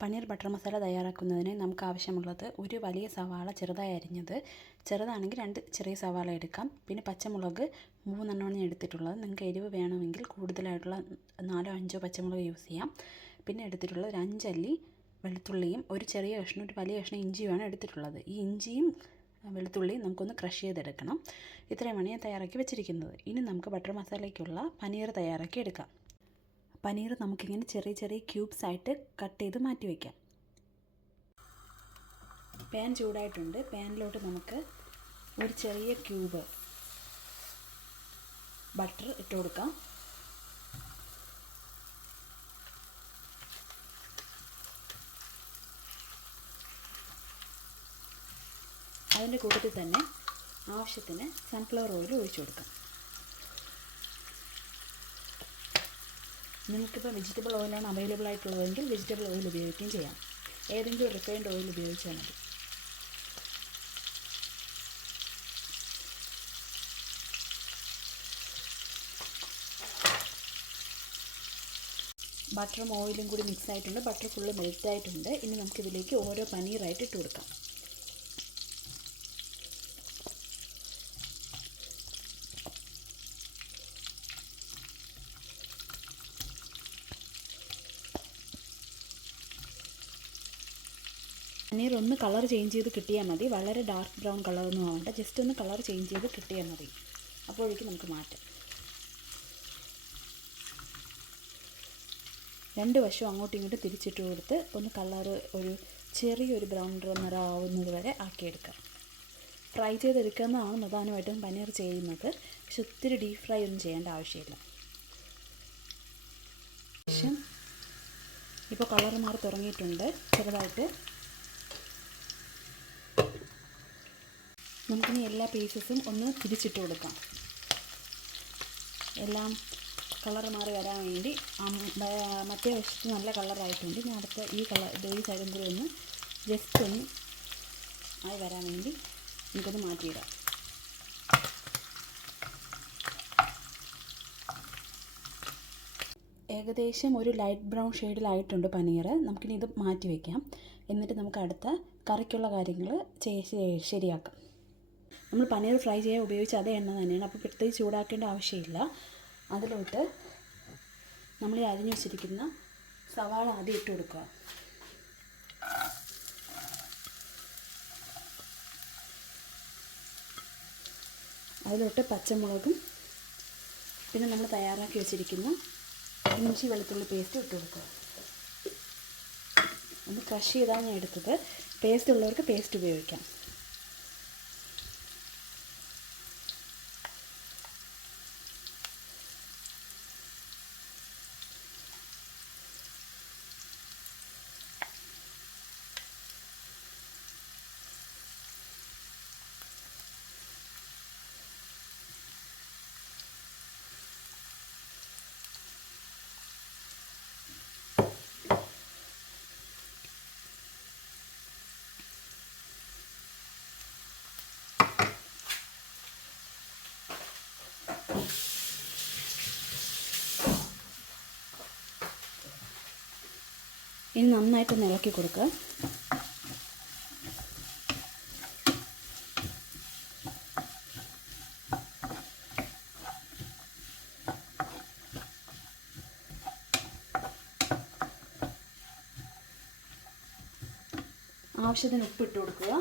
Paneer butter masala തയ്യാറാക്കുന്നതിന് നമുക്ക് ആവശ്യമുള്ളത് ഒരു വലിയ സവാള ചെറുതായി അരിഞ്ഞത്, ചെറുതാണെങ്കിൽ 2 ചെറിയ സവാള എടുക്കാം. പിന്നെ പച്ചമുളക് 3 ഞാൻ എടുത്തിട്ടുള്ളത്. നിങ്ങൾക്ക് എരിവ് വേണമെങ്കിൽ കൂടുതലായിട്ടുള്ള 4 5 പച്ചമുളക് യൂസ് ചെയ്യാം. പിന്നെ എടുത്തിട്ടുള്ളത് ഒരു 5 അല്ലി വെളുത്തുള്ളിയും ഒരു ചെറിയ കഷ്ണം ഒരു വലിയ കഷ്ണം ഇഞ്ചിയുമാണ് എടുത്തിട്ടുള്ളത്. ഈ ഇഞ്ചിയും വെളുത്തുള്ളിയും നമുക്കൊന്ന് ക്രഷ് ചെയ്തെടുക്കണം. ഇത്രയുമാണ് ഞാൻ തയ്യാറാക്കി വെച്ചിരിക്കുന്നത്. ഇനി നമുക്ക് ബട്ടർ മസാലയ്ക്കുള്ള പനീർ തയ്യാറാക്കി എടുക്കാം. പനീർ നമുക്കിങ്ങനെ ചെറിയ ചെറിയ ക്യൂബ്സ് ആയിട്ട് കട്ട് ചെയ്ത് മാറ്റി വയ്ക്കാം. പാൻ ചൂടായിട്ടുണ്ട്. പാനിലോട്ട് നമുക്ക് ഒരു ചെറിയ ക്യൂബ് ബട്ടർ ഇട്ട് കൊടുക്കാം. അതിൻ്റെ കൂട്ടത്തിൽ തന്നെ ആവശ്യത്തിന് സൺഫ്ലവർ ഓയിൽ ഒഴിച്ചു കൊടുക്കാം. നിങ്ങൾക്കിപ്പോൾ വെജിറ്റബിൾ ഓയിലാണ് അവൈലബിൾ ആയിട്ടുള്ളതെങ്കിൽ വെജിറ്റബിൾ ഓയിൽ ഉപയോഗിക്കുകയും ചെയ്യാം. ഏതെങ്കിലും റിഫൈൻഡ് ഓയിൽ ഉപയോഗിച്ചാൽ മതി. ബട്ടറും ഓയിലും കൂടി മിക്സ് ആയിട്ടുണ്ട്. ബട്ടർ ഫുള്ള് മെൽറ്റ് ആയിട്ടുണ്ട്. ഇനി നമുക്കിതിലേക്ക് ഓരോ പനീറായിട്ട് ഇട്ട് കൊടുക്കാം. പനീർ ഒന്ന് കളർ ചേഞ്ച് ചെയ്ത് കിട്ടിയാൽ മതി. വളരെ ഡാർക്ക് ബ്രൗൺ കളറൊന്നും ആവണ്ട. ജസ്റ്റ് ഒന്ന് കളർ ചേഞ്ച് ചെയ്ത് കിട്ടിയാൽ മതി. അപ്പോഴേക്കും നമുക്ക് മാറ്റാം. 2 വശവും അങ്ങോട്ടും ഇങ്ങോട്ടും തിരിച്ചിട്ട് കൊടുത്ത് ഒന്ന് കളർ ഒരു ചെറിയൊരു ബ്രൗൺ നിറം ആവുന്നത് വരെ ആക്കിയെടുക്കാം. ഫ്രൈ ചെയ്തെടുക്കുന്നതാണ് പ്രധാനമായിട്ടും പനീർ ചെയ്യുന്നത്. പക്ഷെ ഒത്തിരി ഡീപ്പ് ഫ്രൈ ഒന്നും ചെയ്യേണ്ട ആവശ്യമില്ല. ശേഷം ഇപ്പോൾ കളർ മാറി തുടങ്ങിയിട്ടുണ്ട് ചെറുതായിട്ട്. നമുക്കിനി എല്ലാ പീസസും ഒന്ന് തിരിച്ചിട്ട് കൊടുക്കാം. എല്ലാം കളർ മാറി വരാൻ വേണ്ടി മറ്റേ വശത്ത് നല്ല കളറായിട്ടുണ്ട്. ഞാൻ അടുത്ത ഈ സൈഡും കൂടി ഒന്ന് ജസ്റ്റ് ഒന്ന് ആയി വരാൻ വേണ്ടി നമുക്കൊന്ന് മാറ്റിയിടാം. ഏകദേശം ഒരു ലൈറ്റ് ബ്രൗൺ ഷെയ്ഡിലായിട്ടുണ്ട് പനീർ. നമുക്കിനി ഇത് മാറ്റി വയ്ക്കാം. എന്നിട്ട് നമുക്ക് അടുത്ത കറിക്കുള്ള കാര്യങ്ങൾ ശരിയാക്കാം. നമ്മൾ പനീർ ഫ്രൈ ചെയ്യാൻ ഉപയോഗിച്ച അതേ എണ്ണ തന്നെയാണ്. അപ്പോൾ പ്രത്യേകിച്ച് ചൂടാക്കേണ്ട ആവശ്യമില്ല. അതിലോട്ട് നമ്മൾ ഈ അരിഞ്ഞു വെച്ചിരിക്കുന്ന സവാള ആദ്യം ഇട്ട് കൊടുക്കുക. അതിലോട്ട് പച്ചമുളകും പിന്നെ നമ്മൾ തയ്യാറാക്കി വെച്ചിരിക്കുന്ന ഇഞ്ചി വെളുത്തുള്ളി പേസ്റ്റ് ഇട്ട് കൊടുക്കുക. ഒന്ന് ക്രഷ് ചെയ്താണ് ഞാൻ എടുത്തത്. പേസ്റ്റ് ഉള്ളവർക്ക് പേസ്റ്റ് ഉപയോഗിക്കാം. ഇനി നന്നായിട്ടൊന്ന് ഇളക്കി കൊടുക്കുക. ആവശ്യത്തിന് ഉപ്പിട്ട് കൊടുക്കുക.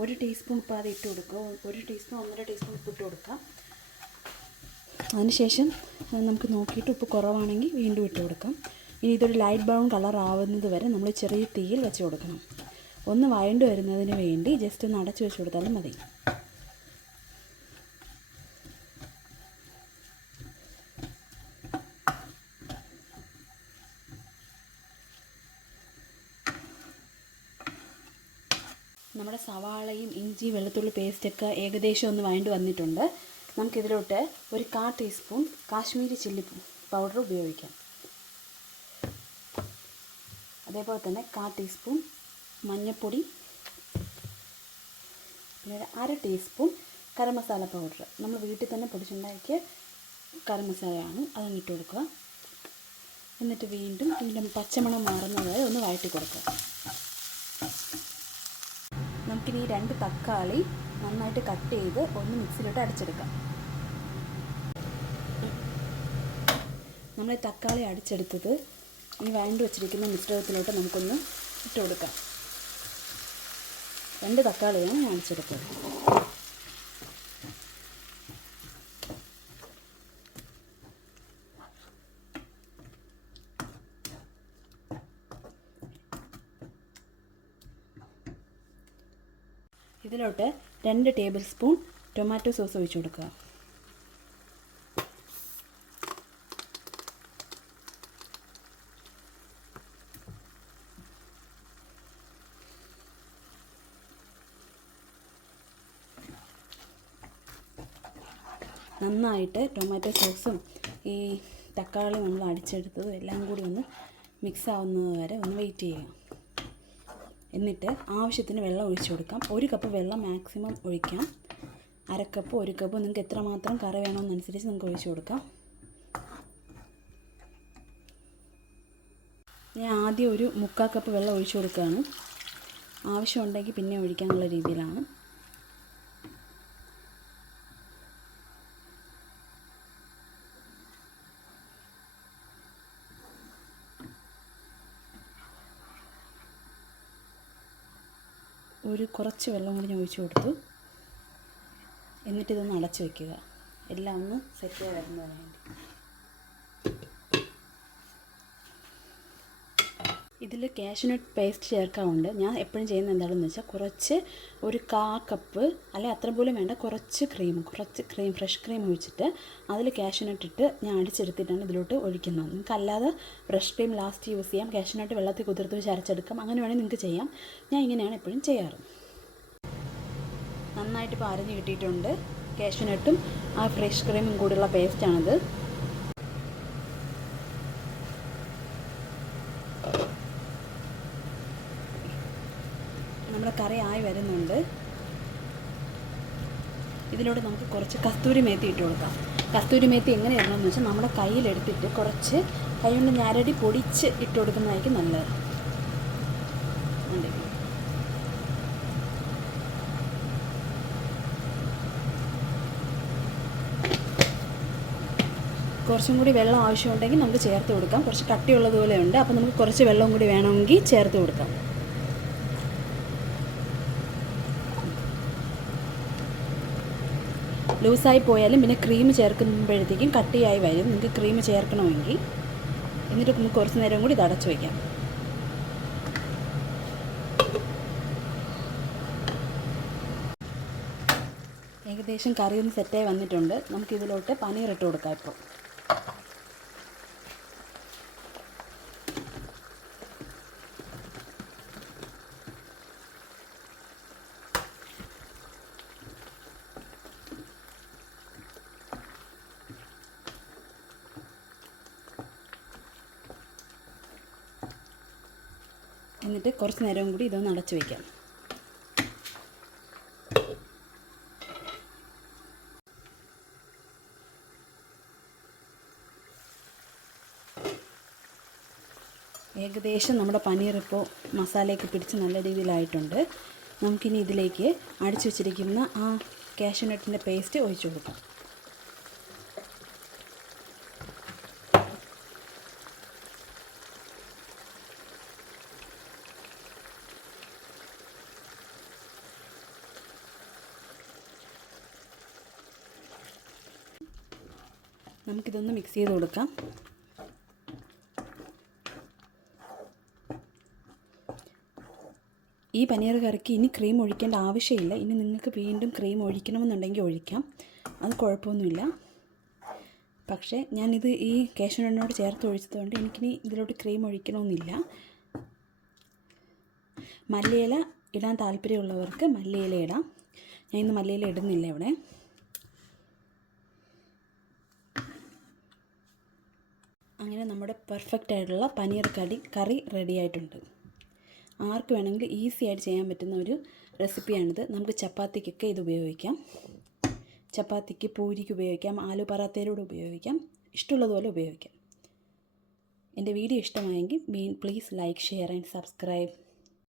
ഒരു ടീസ്പൂൺ ഉപ്പ് ആദ്യം ഇട്ട് കൊടുക്കുക. 1 ടീസ്പൂൺ 1.5 ടീസ്പൂൺ ഉപ്പിട്ട് കൊടുക്കുക. അതിനുശേഷം നമുക്ക് നോക്കിയിട്ട് ഉപ്പ് കുറവാണെങ്കിൽ വീണ്ടും ഇട്ട് കൊടുക്കാം. ഇനി ഇതൊരു ലൈറ്റ് ബ്രൗൺ കളർ ആവുന്നത് വരെ നമ്മൾ ചെറിയ തീയിൽ വെച്ച് കൊടുക്കണം. ഒന്ന് വഴണ്ട് വരുന്നതിന് വേണ്ടി ജസ്റ്റ് ഒന്ന് അടച്ചു വെച്ച് കൊടുത്താലും മതി. നമ്മുടെ സവാളയും ഇഞ്ചി വെളുത്തുള്ളി പേസ്റ്റൊക്കെ ഏകദേശം ഒന്ന് വഴണ്ട് വന്നിട്ടുണ്ട്. നമുക്കിതിലോട്ട് ഒരു 1/4 ടീസ്പൂൺ കാശ്മീരി ചില്ലി പൗഡർ ഉപയോഗിക്കാം. അതേപോലെ തന്നെ 1/4 ടീസ്പൂൺ മഞ്ഞൾപ്പൊടി, പിന്നെ 1/2 ടീസ്പൂൺ ഗരം മസാല പൗഡർ. നമ്മൾ വീട്ടിൽ തന്നെ പൊടിച്ചുണ്ടാക്കിയ ഗരം മസാലയാണ്, അതങ്ങ് ഇട്ട് കൊടുക്കുക. എന്നിട്ട് വീണ്ടും ഇതിൻ്റെ പച്ചമണം മാറുന്നത് വരെ ഒന്ന് വഴറ്റി കൊടുക്കുക. നമുക്കിനി 2 തക്കാളി നന്നായിട്ട് കട്ട് ചെയ്ത് ഒന്ന് മിക്സിയിലിട്ട് അടിച്ചെടുക്കാം. നമ്മൾ തക്കാളി അടിച്ചെടുത്തത് ഈ വഴണ്ടി വെച്ചിരിക്കുന്ന മിശ്രിതത്തിലോട്ട് നമുക്കൊന്ന് ഇട്ട് കൊടുക്കാം. 2 തക്കാളിയാണ് ഞാൻ അടിച്ചെടുത്തത്. ഇതിലോട്ട് 2 ടേബിൾ സ്പൂൺ ടൊമാറ്റോ സോസ് ഒഴിച്ച് കൊടുക്കുക. നന്നായിട്ട് ടൊമാറ്റോ സോസും ഈ തക്കാളി നമ്മൾ അടിച്ചെടുത്തതും എല്ലാം കൂടി ഒന്ന് മിക്സ് ആവുന്നത് വരെ ഒന്ന് വെയിറ്റ് ചെയ്യുക. എന്നിട്ട് ആവശ്യത്തിന് വെള്ളം ഒഴിച്ചു കൊടുക്കാം. 1 കപ്പ് വെള്ളം മാക്സിമം ഒഴിക്കാം. 1/2 കപ്പ് 1 കപ്പ് നിങ്ങൾക്ക് എത്രമാത്രം കറി വേണമെന്നനുസരിച്ച് നമുക്ക് ഒഴിച്ചു കൊടുക്കാം. ഞാൻ ആദ്യം ഒരു 3/4 കപ്പ് വെള്ളം ഒഴിച്ചു കൊടുക്കുകയാണ്. ആവശ്യമുണ്ടെങ്കിൽ പിന്നെ ഒഴിക്കാനുള്ള രീതിയിലാണ്. കുറച്ച് വെള്ളം കൂടി ഞാൻ ഒഴിച്ചു കൊടുത്തു. എന്നിട്ടിതൊന്ന് അടച്ചു വയ്ക്കുക, എല്ലാം ഒന്ന് സെറ്റായി വരുന്നതിന് വേണ്ടി. ഇതിൽ കാഷ്യൂനട്ട് പേസ്റ്റ് ചേർക്കാറുണ്ട്. ഞാൻ എപ്പോഴും ചെയ്യുന്നത് എന്താണെന്ന് വെച്ചാൽ കുറച്ച് 1/4 കപ്പ് അല്ലെങ്കിൽ അത്ര പോലും വേണ്ട, കുറച്ച് ക്രീം ഫ്രഷ് ക്രീം ഒഴിച്ചിട്ട് അതിൽ കാഷ്യൂനട്ട് ഇട്ട് ഞാൻ അടിച്ചെടുത്തിട്ടാണ് ഇതിലോട്ട് ഒഴിക്കുന്നത്. നിങ്ങൾക്ക് അല്ലാതെ ഫ്രഷ് ക്രീം ലാസ്റ്റ് യൂസ് ചെയ്യാം, കാഷ്യൂനട്ട് വെള്ളത്തിൽ കുതിർത്ത് വെച്ച് അരച്ചെടുക്കാം, അങ്ങനെ വേണമെങ്കിൽ നിങ്ങൾക്ക് ചെയ്യാം. ഞാൻ ഇങ്ങനെയാണ് എപ്പോഴും ചെയ്യാറ്. നന്നായിട്ട് ഇപ്പോൾ അരഞ്ഞ് കിട്ടിയിട്ടുണ്ട്. കാഷ്യൂനട്ടും ആ ഫ്രഷ് ക്രീമും കൂടിയുള്ള പേസ്റ്റാണിത്. നമ്മുടെ കറി ആയി വരുന്നുണ്ട്. ഇതിലൂടെ നമുക്ക് കുറച്ച് കസ്തൂരി മേത്തി ഇട്ട് കൊടുക്കാം. കസ്തൂരി മേത്തി എങ്ങനെ ഇടണമെന്ന് വെച്ചാൽ നമ്മുടെ കയ്യിലെടുത്തിട്ട് കുറച്ച് കൈ കൊണ്ട് ഞരടി പൊടിച്ച് ഇട്ട് കൊടുക്കുന്നതായിരിക്കും നല്ലത്. കുറച്ചും കൂടി വെള്ളം ആവശ്യമുണ്ടെങ്കിൽ നമുക്ക് ചേർത്ത് കൊടുക്കാം. കുറച്ച് കട്ടിയുള്ളതുപോലെ ഉണ്ട്, അപ്പോൾ നമുക്ക് കുറച്ച് വെള്ളം കൂടി വേണമെങ്കിൽ ചേർത്ത് കൊടുക്കാം. ലൂസായി പോയാലും പിന്നെ ക്രീം ചേർക്കുമ്പോഴത്തേക്കും കട്ടിയായി വരും. നിങ്ങൾക്ക് ക്രീം ചേർക്കണമെങ്കിൽ എന്നിട്ട് നമുക്ക് കുറച്ച് നേരം കൂടി ഇത് അടച്ചു വയ്ക്കാം. ഏകദേശം കറി ഒന്ന് സെറ്റായി വന്നിട്ടുണ്ട്. നമുക്കിതിലോട്ട് പനീർ ഇട്ട് കൊടുക്കാം. ഇപ്പോൾ എന്നിട്ട് കുറച്ച് നേരം കൂടി ഇതൊന്ന് അടച്ചു വയ്ക്കാം. ഏകദേശം നമ്മുടെ പനീർ ഇപ്പോൾ മസാലയൊക്കെ പിടിച്ച് നല്ല രീതിയിലായിട്ടുണ്ട്. നമുക്കിനി ഇതിലേക്ക് അടിച്ചു വച്ചിരിക്കുന്ന ആ കാഷ്യൂനട്ടിൻ്റെ പേസ്റ്റ് ഒഴിച്ചു കൊടുക്കാം. നമുക്കിതൊന്ന് മിക്സ് ചെയ്ത് കൊടുക്കാം. ഈ പനീർ കറിക്ക് ഇനി ക്രീം ഒഴിക്കേണ്ട ആവശ്യമില്ല. ഇനി നിങ്ങൾക്ക് വീണ്ടും ക്രീം ഒഴിക്കണമെന്നുണ്ടെങ്കിൽ ഒഴിക്കാം, അത് കുഴപ്പമൊന്നുമില്ല. പക്ഷേ ഞാനിത് ഈ കാഷ്യൂനട്ടിനോട് ചേർത്ത് ഒഴിച്ചതുകൊണ്ട് എനിക്കിനി ഇതിലോട്ട് ക്രീം ഒഴിക്കണമെന്നില്ല. മല്ലിയില ഇടാൻ താല്പര്യമുള്ളവർക്ക് മല്ലിയില ഇടാം. ഞാൻ ഇന്ന് മല്ലിയില ഇടുന്നില്ല ഇവിടെ. അങ്ങനെ നമ്മുടെ പെർഫെക്റ്റ് ആയിട്ടുള്ള പനീർ കറി റെഡി ആയിട്ടുണ്ട്. ആർക്ക് വേണമെങ്കിലും ഈസി ആയിട്ട് ചെയ്യാൻ പറ്റുന്ന ഒരു റെസിപ്പിയാണിത്. നമുക്ക് ചപ്പാത്തിക്കൊക്കെ ഇത് ഉപയോഗിക്കാം. ചപ്പാത്തിക്ക് പൂരിക്ക് ഉപയോഗിക്കാം, ആലു പറാത്തയിലൂടെ ഉപയോഗിക്കാം, ഇഷ്ടമുള്ളതുപോലെ ഉപയോഗിക്കാം. എൻ്റെ വീഡിയോ ഇഷ്ടമായെങ്കിൽ please like, share and subscribe.